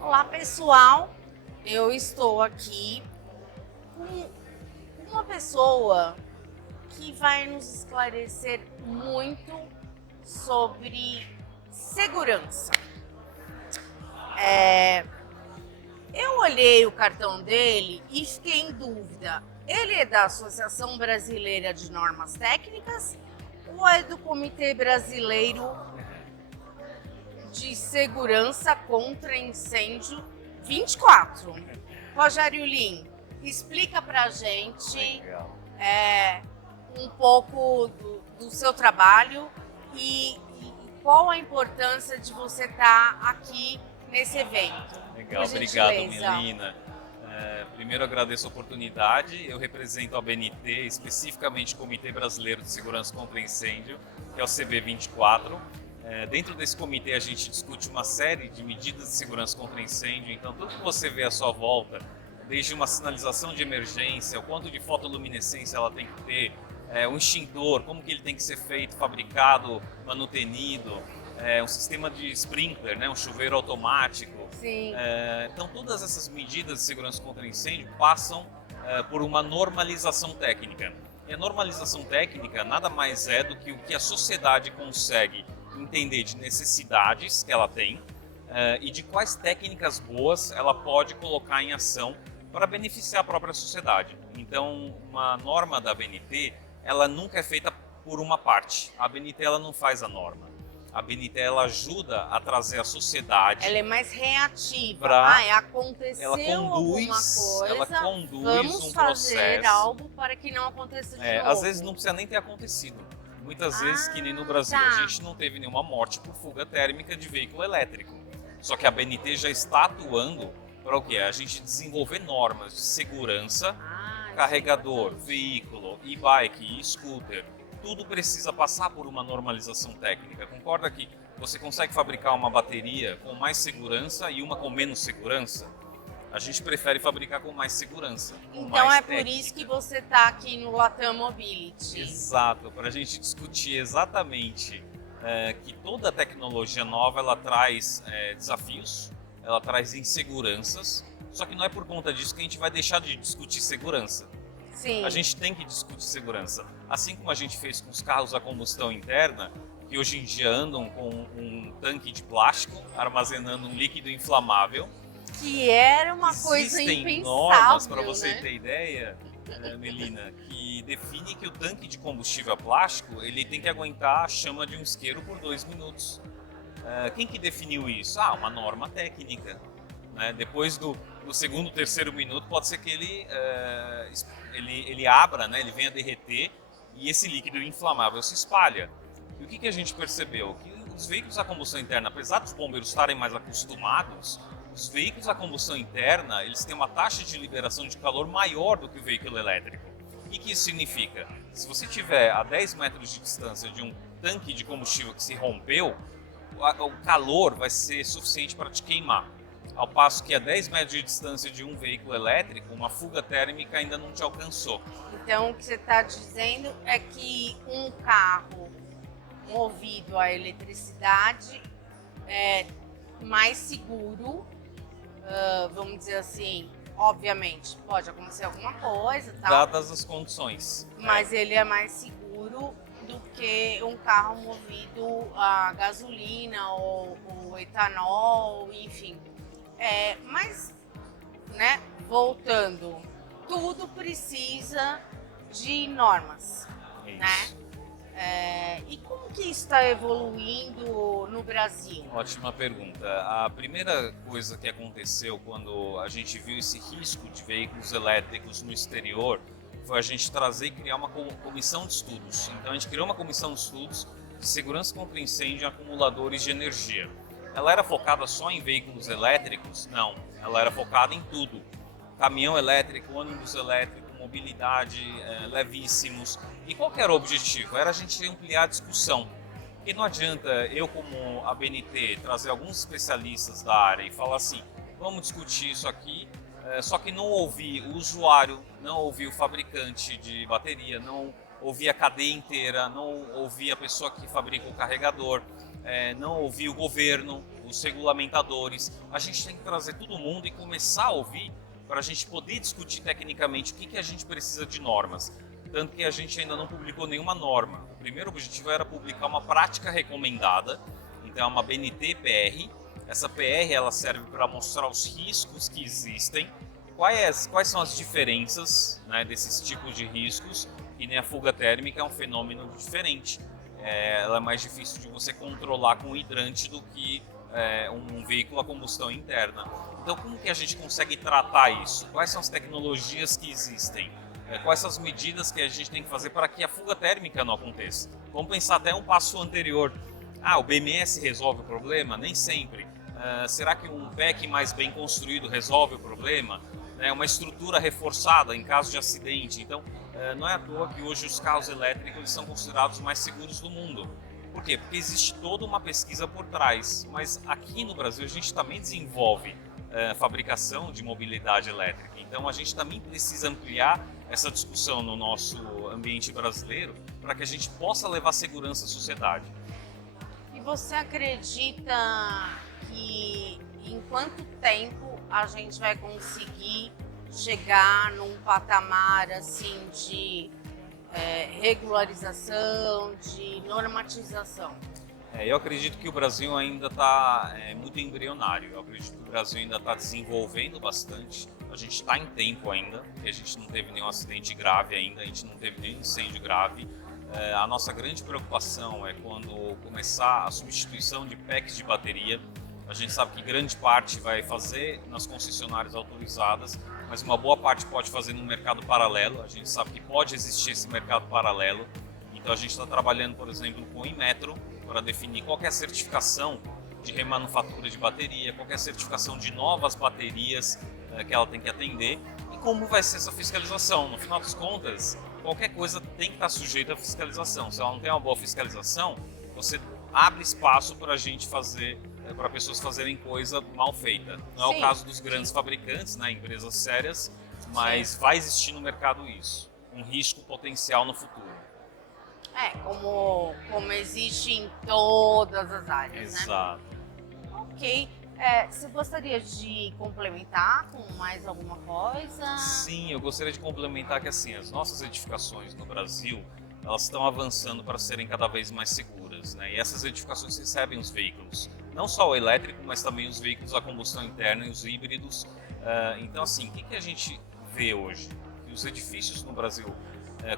Olá pessoal, eu estou aqui com uma pessoa que vai nos esclarecer muito sobre segurança. Eu olhei o cartão dele e fiquei em dúvida. Ele é da Associação Brasileira de Normas Técnicas ou é do Comitê Brasileiro de Segurança contra Incêndio 24? Rogério Lim, explica pra gente um pouco do seu trabalho e qual a importância de você estar aqui nesse evento. Legal, obrigado, Melina. Primeiro agradeço a oportunidade. Eu represento a BNT, especificamente o Comitê Brasileiro de Segurança contra Incêndio, que é o CB24. Dentro desse comitê a gente discute uma série de medidas de segurança contra incêndio, então tudo que você vê à sua volta, desde uma sinalização de emergência, o quanto de fotoluminescência ela tem que ter, um extintor, como que ele tem que ser feito, fabricado, manutenido, um sistema de sprinkler, né, um chuveiro automático. Sim. Então todas essas medidas de segurança contra incêndio passam por uma normalização técnica. E a normalização técnica nada mais é do que o que a sociedade consegue entender de necessidades que ela tem e de quais técnicas boas ela pode colocar em ação para beneficiar a própria sociedade. Então, uma norma da ABNT, ela nunca é feita por uma parte. A ABNT ela não faz a norma. A ABNT ela ajuda a trazer a sociedade. Ela é mais reativa. Aconteceu alguma coisa. Ela conduz vamos um fazer processo. algo para que não aconteça de novo. Às vezes não precisa nem ter acontecido. Muitas vezes, que nem no Brasil, a gente não teve nenhuma morte por fuga térmica de veículo elétrico. Só que a ABNT já está atuando para o quê? A gente desenvolver normas de segurança, carregador, veículo, e-bike, e-scooter. Tudo precisa passar por uma normalização técnica. Concorda que você consegue fabricar uma bateria com mais segurança e uma com menos segurança? A gente prefere fabricar com mais segurança. Então é por isso que você está aqui no Latam Mobility. Exato, para a gente discutir exatamente que toda tecnologia nova ela traz desafios, ela traz inseguranças, só que não é por conta disso que a gente vai deixar de discutir segurança. Sim. A gente tem que discutir segurança. Assim como a gente fez com os carros a combustão interna, que hoje em dia andam com um tanque de plástico armazenando um líquido inflamável. Que era uma coisa impensável. Existem normas, para você né? ter ideia, Melina, que define que o tanque de combustível a plástico ele tem que aguentar a chama de um isqueiro por 2 minutos. Quem que definiu isso? Uma norma técnica. Né? Depois do segundo, terceiro minuto, pode ser que ele abra, né? Ele venha a derreter e esse líquido inflamável se espalha. E o que a gente percebeu? Que os veículos a combustão interna, apesar dos bombeiros estarem mais acostumados, os veículos a combustão interna, eles têm uma taxa de liberação de calor maior do que o veículo elétrico. O que isso significa? Se você tiver a 10 metros de distância de um tanque de combustível que se rompeu, o calor vai ser suficiente para te queimar. Ao passo que a 10 metros de distância de um veículo elétrico, uma fuga térmica ainda não te alcançou. Então o que você está dizendo é que um carro movido a eletricidade é mais seguro. Vamos dizer assim, obviamente, pode acontecer alguma coisa, tal, dadas as condições. mas ele é mais seguro do que um carro movido a gasolina ou etanol, enfim. Mas, né, voltando, tudo precisa de normas, né? E como que isso está evoluindo no Brasil? Ótima pergunta. A primeira coisa que aconteceu quando a gente viu esse risco de veículos elétricos no exterior foi a gente trazer e criar uma comissão de estudos. Então a gente criou uma comissão de estudos de segurança contra incêndio em acumuladores de energia. Ela era focada só em veículos elétricos? Não, ela era focada em tudo. Caminhão elétrico, ônibus elétrico, mobilidade, levíssimos. E qual que era o objetivo? Era a gente ampliar a discussão. Porque não adianta eu, como a BNT, trazer alguns especialistas da área e falar assim, vamos discutir isso aqui, só que não ouvir o usuário, não ouvir o fabricante de bateria, não ouvir a cadeia inteira, não ouvir a pessoa que fabrica o carregador. não ouvir o governo, os regulamentadores. A gente tem que trazer todo mundo e começar a ouvir para a gente poder discutir tecnicamente o que a gente precisa de normas. Tanto que a gente ainda não publicou nenhuma norma. O primeiro objetivo era publicar uma prática recomendada, então é uma BNT-PR. Essa PR ela serve para mostrar os riscos que existem, quais são as diferenças, né, desses tipos de riscos, e nem a fuga térmica é um fenômeno diferente. Ela é mais difícil de você controlar com hidrante do que um veículo a combustão interna. Então, como que a gente consegue tratar isso? Quais são as tecnologias que existem? Quais são as medidas que a gente tem que fazer para que a fuga térmica não aconteça? Vamos pensar até um passo anterior. O BMS resolve o problema? Nem sempre. Será que um PEC mais bem construído resolve o problema? Uma estrutura reforçada em caso de acidente. Então, não é à toa que hoje os carros elétricos são considerados os mais seguros do mundo. Por quê? Porque existe toda uma pesquisa por trás. Mas aqui no Brasil a gente também desenvolve fabricação de mobilidade elétrica. Então a gente também precisa ampliar essa discussão no nosso ambiente brasileiro para que a gente possa levar segurança à sociedade. E você acredita que em quanto tempo a gente vai conseguir chegar num patamar assim de regularização, de normatização? Eu acredito que o Brasil ainda está muito embrionário. Eu acredito que o Brasil ainda está desenvolvendo bastante. A gente está em tempo ainda, porque a gente não teve nenhum acidente grave ainda, a gente não teve nenhum incêndio grave. A nossa grande preocupação é quando começar a substituição de packs de bateria. A gente sabe que grande parte vai fazer nas concessionárias autorizadas, mas uma boa parte pode fazer no mercado paralelo. A gente sabe que pode existir esse mercado paralelo. Então a gente está trabalhando, por exemplo, com o Inmetro para definir qual é a certificação de remanufatura de bateria, qual é a certificação de novas baterias que ela tem que atender e como vai ser essa fiscalização. No final das contas, qualquer coisa tem que estar sujeita à fiscalização. Se ela não tem uma boa fiscalização, você abre espaço para a gente fazer, para pessoas fazerem coisa mal feita. Não é o caso dos grandes fabricantes, né, empresas sérias, mas vai existir no mercado isso, um risco potencial no futuro. Como existe em todas as áreas, Exato. Né? Ok. Você gostaria de complementar com mais alguma coisa? Sim, eu gostaria de complementar que assim, as nossas edificações no Brasil, elas estão avançando para serem cada vez mais seguras, né? E essas edificações recebem os veículos, não só o elétrico, mas também os veículos a combustão interna e os híbridos. Então assim, o que a gente vê hoje? Que os edifícios no Brasil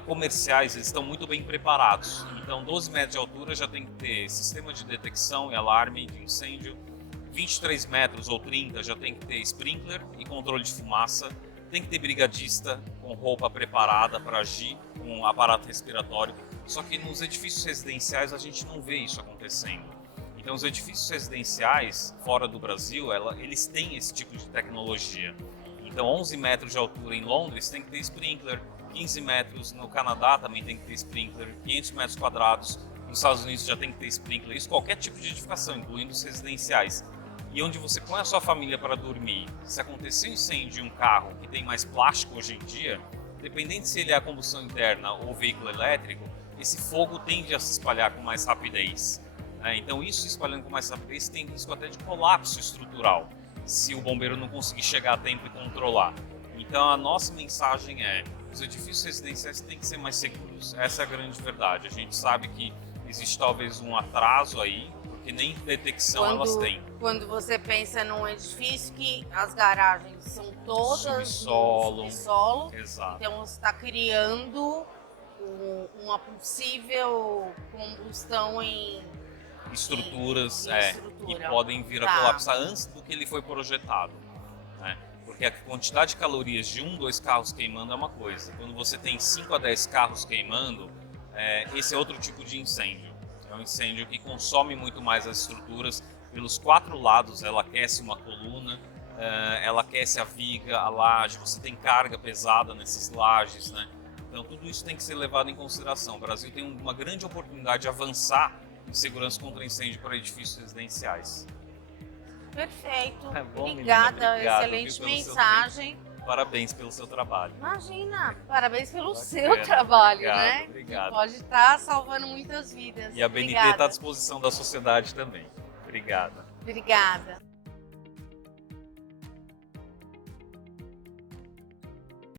comerciais, eles estão muito bem preparados. Então 12 metros de altura já tem que ter sistema de detecção e alarme de incêndio, 23 metros ou 30 já tem que ter sprinkler e controle de fumaça, tem que ter brigadista com roupa preparada para agir com um aparato respiratório. Só que nos edifícios residenciais a gente não vê isso acontecendo. Então os edifícios residenciais fora do Brasil, eles têm esse tipo de tecnologia. Então 11 metros de altura em Londres tem que ter sprinkler, 15 metros no Canadá também tem que ter sprinkler, 500 metros quadrados nos Estados Unidos já tem que ter sprinkler, isso qualquer tipo de edificação, incluindo os residenciais. E onde você põe a sua família para dormir, se acontecer um incêndio em um carro que tem mais plástico hoje em dia, dependendo se ele é a combustão interna ou veículo elétrico, esse fogo tende a se espalhar com mais rapidez. Então isso se espalhando com mais rapidez tem risco até de colapso estrutural, se o bombeiro não conseguir chegar a tempo e controlar. Então a nossa mensagem é: os edifícios residenciais têm que ser mais seguros. Essa é a grande verdade. A gente sabe que existe talvez um atraso aí, porque nem detecção elas têm. Quando você pensa num edifício que as garagens são todas subsolo. no subsolo, Exato. então você está criando uma possível combustão em estruturas que estrutura. podem vir a colapsar antes do que ele foi projetado. Né? Porque a quantidade de calorias de 2 carros queimando é uma coisa. Quando você tem 5 a 10 carros queimando, esse é outro tipo de incêndio. É um incêndio que consome muito mais as estruturas. Pelos 4 lados ela aquece uma coluna, ela aquece a viga, a laje, você tem carga pesada nessas lajes, né? Então tudo isso tem que ser levado em consideração. O Brasil tem uma grande oportunidade de avançar em segurança contra incêndio para edifícios residenciais. Perfeito. Bom, Obrigada, Milena, obrigado, excelente mensagem. parabéns pelo seu trabalho. Imagina, parabéns pelo Bacana, seu trabalho, obrigado, né? obrigado. Que pode estar salvando muitas vidas. E a BNT está à disposição da sociedade também. Obrigada. Obrigada.